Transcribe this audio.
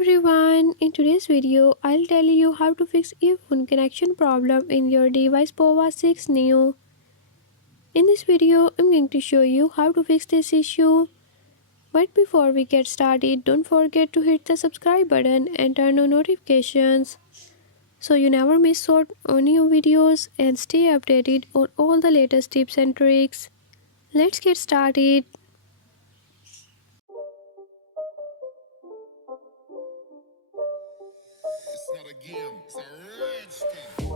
everyone, in today's video I'll tell you how to fix earphone connection problem in your device Pova 6 Neo. In this video I'm going to show you how to fix this issue. But before we get started, don't forget to hit the subscribe button and turn on notifications so you never miss out on new videos and stay updated on all the latest tips and tricks. Let's get started. It's not a game, it's a rich thing.